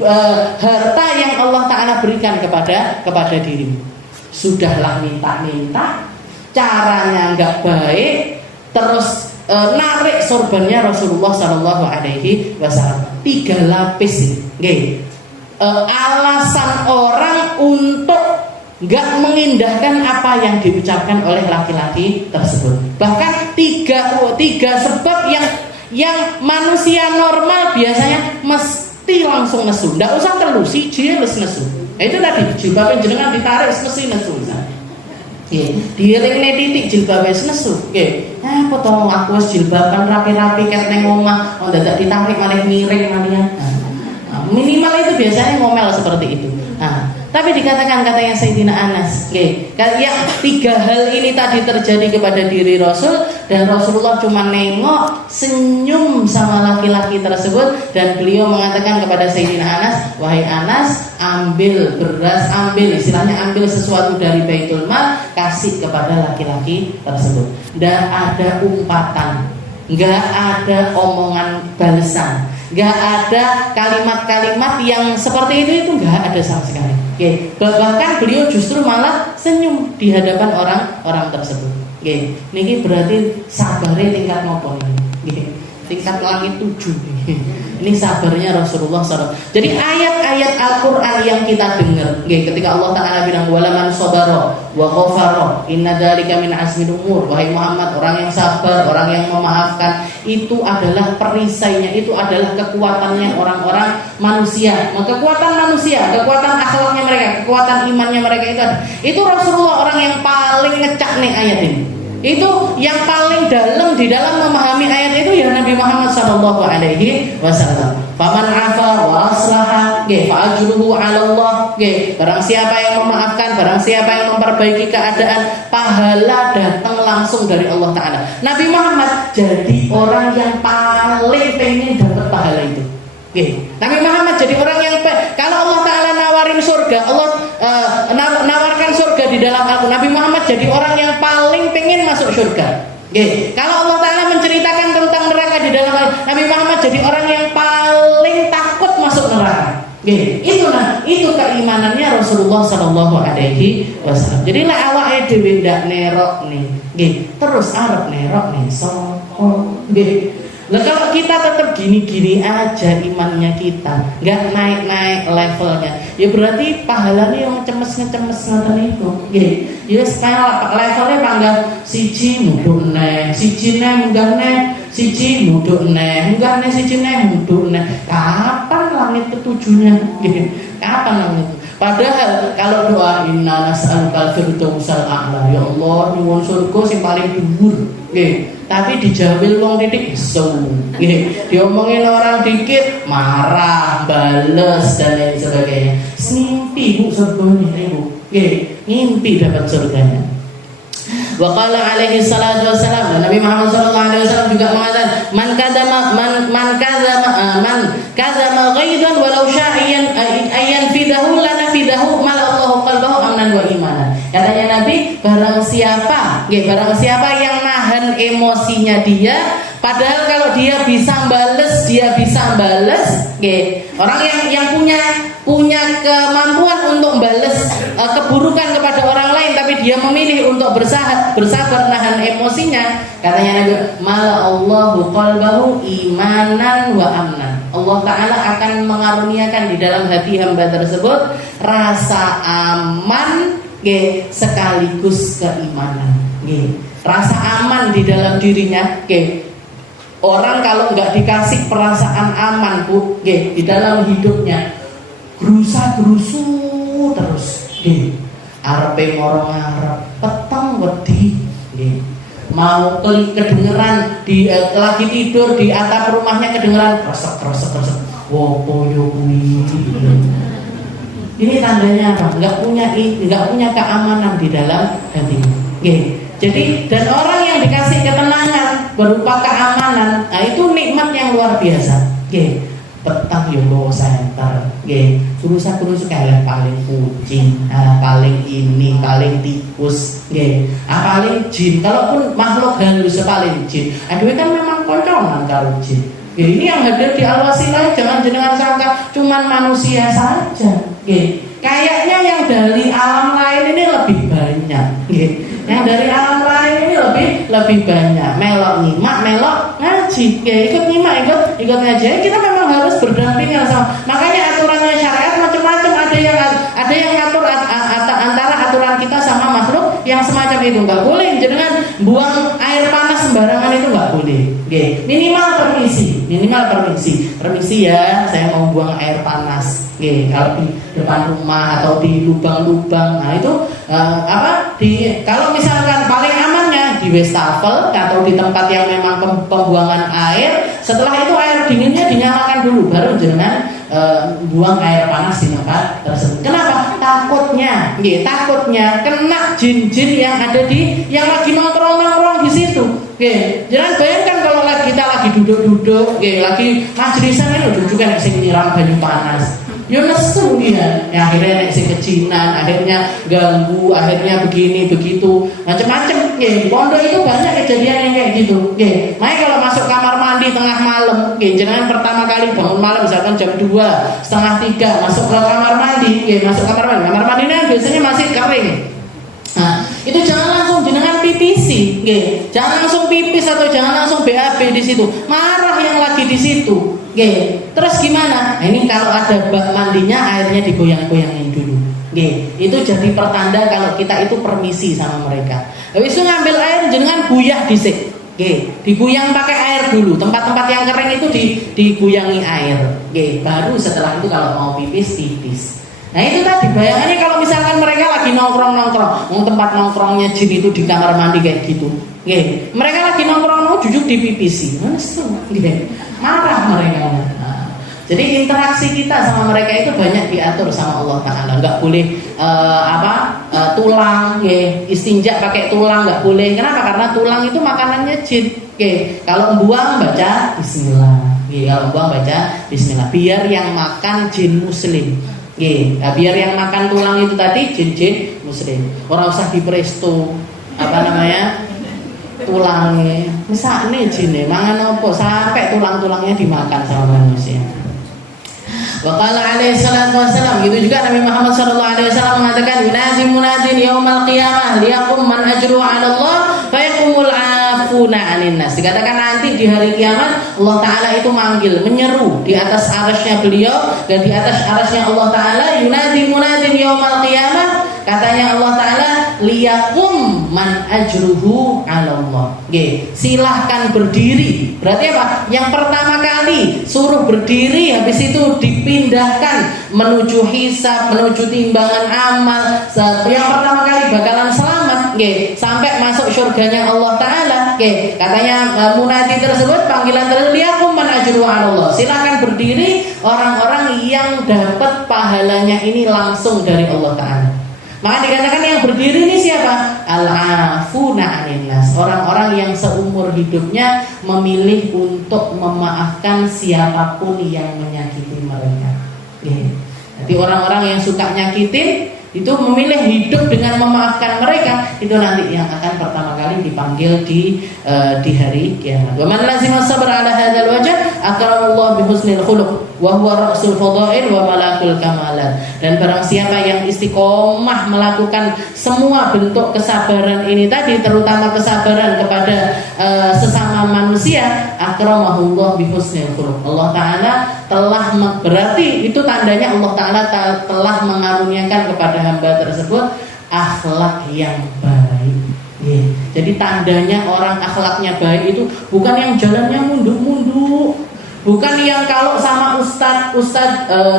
harta yang Allah Ta'ala berikan kepada dirimu. Sudahlah minta-minta, caranya nggak baik, terus narik sorbannya Rasulullah Sallallahu Alaihi Wasallam 3 lapis. Alasan orang untuk nggak mengindahkan apa yang diucapkan oleh laki-laki tersebut. Bahkan tiga sebab yang manusia normal biasanya mesti langsung nesu, nggak usah telusi, dia nesu. Itu tadi jilbabnya jenengan ditarik mesti nesu. Diiring titik jilbabnya nesu. Potong aku jilbaban rapi-rapi ket neng omah, dadak ditarik malah miring malian. Minimal itu biasanya ngomel seperti itu. Tapi dikatakan katanya Sayyidina Anas, yang 3 hal ini tadi terjadi kepada diri Rasul, dan Rasulullah cuma nengok, senyum sama laki-laki tersebut, dan beliau mengatakan kepada Sayyidina Anas, wahai Anas, ambil beras, istilahnya ambil sesuatu dari Baitul Mal, kasih kepada laki-laki tersebut. Dan ada umpatan, nggak ada omongan balasan, nggak ada kalimat-kalimat yang seperti itu nggak ada sama sekali. Bahkan beliau justru malah senyum di hadapan orang-orang tersebut. Niki berarti sabarnya tingkat ngopo ini? Tingkat langit 7. Ini sabarnya Rasulullah SAW. Jadi ayat-ayat Al-Quran yang kita dengar, ketika Allah Ta'ala bilang wala man sabara wa ghafara inna dzalika min azmil umur. Wahai Muhammad, orang yang sabar, orang yang memaafkan, itu adalah perisainya, itu adalah kekuatannya orang-orang manusia. Kekuatan manusia, kekuatan akhlaknya mereka, kekuatan imannya mereka itu Rasulullah orang yang paling ngecak nih ayat ini. Itu yang paling dalam di dalam memahami ayat itu ya Nabi Muhammad sallallahu alaihi wasallam. Faman afa wa aslaha fa ajruhu 'ala Allah. Barang siapa yang memaafkan, barang siapa yang memperbaiki keadaan, pahala datang langsung dari Allah Taala. Nabi Muhammad jadi orang yang paling pengen dapat pahala itu. Nabi Muhammad jadi orang yang kalau Allah Taala nawarin surga, Allah nawarkan surga di dalam Al-Quran, Nabi Muhammad jadi orang yang paling pengen masuk surga. Kalau Allah Taala menceritakan tentang neraka di dalam Al-Quran, Nabi Muhammad jadi orang yang paling takut masuk Itu keimanannya Rasulullah Shallallahu Alaihi Wasallam. Jadi lek awake dhewe ndak nerok nih, terus arep nerok nih Nah kalau kita tetap gini-gini aja imannya kita, nggak naik-naik levelnya, ya berarti pahalanya yang cemes-cemes ngoten itu. Ya supaya levelnya panggal siji mudhun neh, siji neh munggah neh, siji mudhun neh, munggah neh siji neh mudhun neh. Kapan langit ketujuhnya? Kapan langit? Padahal kalau doa inna nas'alukal firdausal a'la, ya Allah nyuwun surga sing paling dhuwur. Tapi dijawil wong titik sewu. Diomongin orang dikit marah, bales dan lain sebagainya. Ngimpi Bu surganya Bu. Ngimpi dapat surganya. Wa qala alaihi salatu wassalam, dan Nabi Muhammad sallallahu alaihi wasallam juga mengatakan man kadzama ghaidan walau sya'yan ayyan fidahu lana fidahu malallahu qalbahu amnan wa imanan. Katanya Nabi, barang siapa yang nahan emosinya dia, padahal kalau dia bisa bales, orang yang punya kemampuan untuk bales keburukan kepada orang lain, tapi dia memilih untuk bersabar nahan emosinya. Katanya Nabi, malallahu qalbahu imanan wa amnan. Allah Ta'ala akan mengaruniakan di dalam hati hamba tersebut rasa aman sekaligus keimanan. Rasa aman di dalam dirinya. Orang kalau nggak dikasih perasaan aman Bu, di dalam hidupnya gerusa-gerusu terus. Arepe ngorong ngarep, peteng wedi. Mau kedengeran lagi tidur di atap rumahnya kedengeran kresek. Wopo yo kuwi. Ini tandanya apa? Nggak punya keamanan di dalam hatinya. Jadi dan orang yang dikasih ketenangan berupa keamanan, nah itu nikmat yang luar biasa. Petang yo lo center, kurus kayak paling kucing, paling ini, paling tikus, paling jin. Kalaupun makhluk halus paling jin. Aduh kan memang konconan karo jin. Ini yang hadir di Al-Wasilah jangan jenengan sangka cuman manusia saja. Kayaknya yang dari alam lain ini lebih banyak. Yang dari alam lain ini lebih banyak. Melok nyimak, melok ngaji. Ikut nyimak, ikut ngaji. Kita memang harus berdampingan sama. Makanya aturannya syariat macam-macam. Ada yang ngatur antara aturan kita sama makhluk yang semacam itu. Nggak boleh jenengan buang air panas sembarangan, itu nggak boleh. Minimal permisi ya, saya mau buang air panas. Kalau di depan rumah atau di lubang-lubang, nah itu kalau misalkan paling amannya di wastafel atau di tempat yang memang pembuangan air. Setelah itu air dinginnya dinyalakan dulu, baru jangan buang air panas di tempat tersebut. Kenapa? Takutnya kena jin-jin yang ada yang lagi nongkrong di situ. Jangan bayangkan kalau kita lagi duduk-duduk, lagi majlisan itu duduk kan sing nyiram banyu panas. Ya nesu dia, akhirnya nek sing kecinan, akhirnya ganggu, akhirnya begini begitu, macam-macam. Pondok itu banyak kejadian yang kayak gitu. Makanya kalau masuk kamar mandi tengah malam, jangan pertama kali bangun malam misalkan jam 2, setengah 3 masuk ke kamar mandi, kamar mandi ini biasanya masih kering. Nah, itu jangan langsung jenengan pipisi, jangan langsung pipis atau jangan langsung BAB di situ. Marah yang lagi di situ. Terus gimana? Nah, ini kalau ada bak mandinya airnya digoyang-goyangin dulu. Itu jadi pertanda kalau kita itu permisi sama mereka. Habis itu ngambil air jenengan guyah dhisik. Diguyang pakai air dulu. Tempat-tempat yang kering itu diguyangi air. Baru setelah itu kalau mau pipis. Nah itu tadi bayangannya kalau misalkan mereka lagi nongkrong, tempat nongkrongnya jin itu di kamar mandi kayak gitu. Mereka lagi nongkrong duduk di pipisi. Marah mereka. Nah, jadi interaksi kita sama mereka itu banyak diatur sama Allah Ta'ala. Nggak boleh tulang, istinja pakai tulang nggak boleh. Kenapa? Karena tulang itu makanannya jin. Kalau buang baca Bismillah. Kalau buang baca Bismillah. Biar yang makan jin muslim. Biar yang makan tulang itu tadi jin muslim. Orang usah di presto tulangnya. Misalnya jin mangan apa sampai tulang-tulangnya dimakan sama manusia. Wa qala alaihi salatu wasallam, itu juga Nabi Muhammad sallallahu alaihi wasallam mengatakan, yunadi munadin yaumal qiyamah liyaqum man ajru 'ala Allah fa yaqumul 'afuna 'anil nas. Dikatakan nanti di hari kiamat Allah taala itu manggil, menyeru di atas arasy-Nya beliau dan di atas arasy-Nya Allah taala, yunadi munadin yaumal qiyamah, katanya Allah taala, liyaqum man ajruhu 'ala Allah. Nggih, silahkan berdiri. Berarti apa? Yang pertama kali suruh berdiri, habis itu dipindahkan menuju hisab, menuju timbangan amal. Yang pertama kali bakalan selamat, nggih, sampai masuk surganya Allah taala. Nggih, katanya munadi tersebut, panggilan tersebut, liyaqum man ajruhu 'ala Allah. Silahkan berdiri orang-orang yang dapat pahalanya ini langsung dari Allah taala. Maka dikatakan yang berdiri ini siapa? Al-afuna 'anil nas, orang-orang yang seumur hidupnya memilih untuk memaafkan siapapun yang menyakiti mereka. Jadi orang-orang yang suka nyakitin itu memilih hidup dengan memaafkan mereka, itu nanti yang akan pertama kali dipanggil di hari kiamat. Wa man lazima sabr ala hadzal wajh akramallahu bi husnil khuluq wa huwa ra'sul fadail wa malakul kamalat. Dan barang siapa yang istiqomah melakukan semua bentuk kesabaran ini tadi, terutama kesabaran kepada sesama manusia, akramahullah bi husnil khuluq. Allah taala telah berarti itu tandanya Allah taala telah mengaruniakan kepada hamba tersebut akhlak yang baik. Jadi tandanya orang akhlaknya baik itu bukan yang jalannya munduk-munduk, bukan yang kalau sama ustad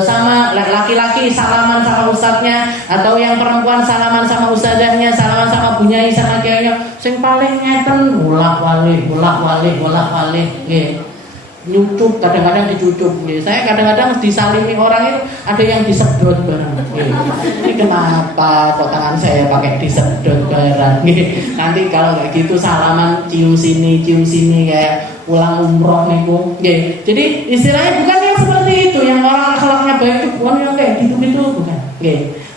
sama laki-laki salaman sama ustadznya, atau yang perempuan salaman sama ustadzahnya, salaman sama bunyai sama kiainya, sing paling ngeten bolak-balik nyucup, kadang-kadang dicucup. Saya kadang-kadang disalimi orang itu ada yang disedot barang. Ini kenapa kok tangan saya pakai disedot barang? Nanti kalau kayak gitu salaman cium sini kayak pulang umroh niku. Jadi istilahnya bukan yang seperti itu, yang orang akhlaknya baik itu bukan yang kayak gitu-gitu, bukan.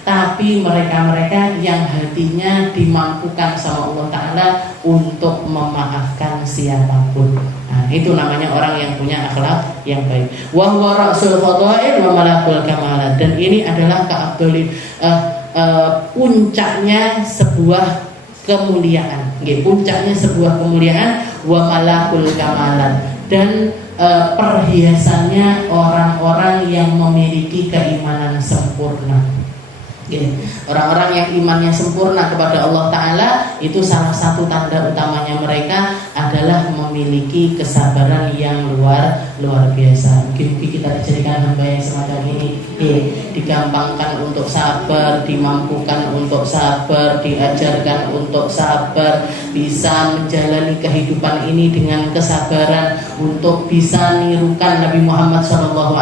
Tapi mereka-mereka yang hatinya dimampukan sama Allah Ta'ala untuk memaafkan siapapun. Nah, itu namanya orang yang punya akhlak yang baik. Wa huwa ra'sul fadail wa malakul kamalat. Dan ini adalah puncaknya sebuah kemuliaan. Puncaknya sebuah kemuliaan wa malakul kamalat. Dan perhiasannya orang-orang yang memiliki keimanan sempurna. Orang-orang yang imannya sempurna kepada Allah Ta'ala, itu salah satu tanda utamanya mereka adalah memiliki kesabaran yang luar biasa. Mungkin kita dijadikan hamba yang semacam ini, digampangkan untuk sabar, dimampukan untuk sabar, diajarkan untuk sabar, bisa menjalani kehidupan ini dengan kesabaran, untuk bisa nirukan Nabi Muhammad SAW,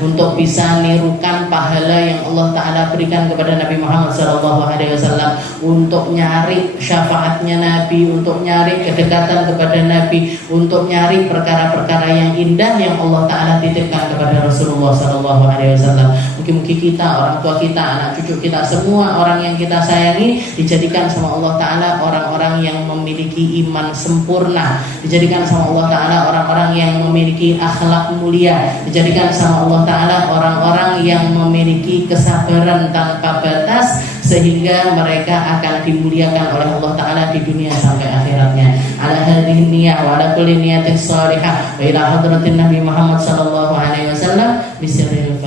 untuk bisa nirukan pahala yang Allah Ta'ala berikan kepada Nabi Muhammad SAW, untuk nyari syafaatnya Nabi, untuk nyari kedekatan kepada Nabi, untuk nyari perkara-perkara yang indah yang Allah Ta'ala titipkan kepada Rasulullah SAW. Mungkin kita, orang tua kita, anak cucu kita, semua orang yang kita sayangi dijadikan sama Allah Ta'ala orang-orang yang memiliki iman sempurna, dijadikan sama Allah Ta'ala orang-orang yang memiliki akhlak mulia, dijadikan sama Allah Ta'ala orang-orang yang memiliki kesabaran tanpa batas, sehingga mereka akan dimuliakan oleh Allah Ta'ala di dunia sampai akhiratnya. Ala hadhihi niyah wa ala kulli niyatin salihah wa ila hadratin Nabi Muhammad sallallahu alaihi wasallam bisirril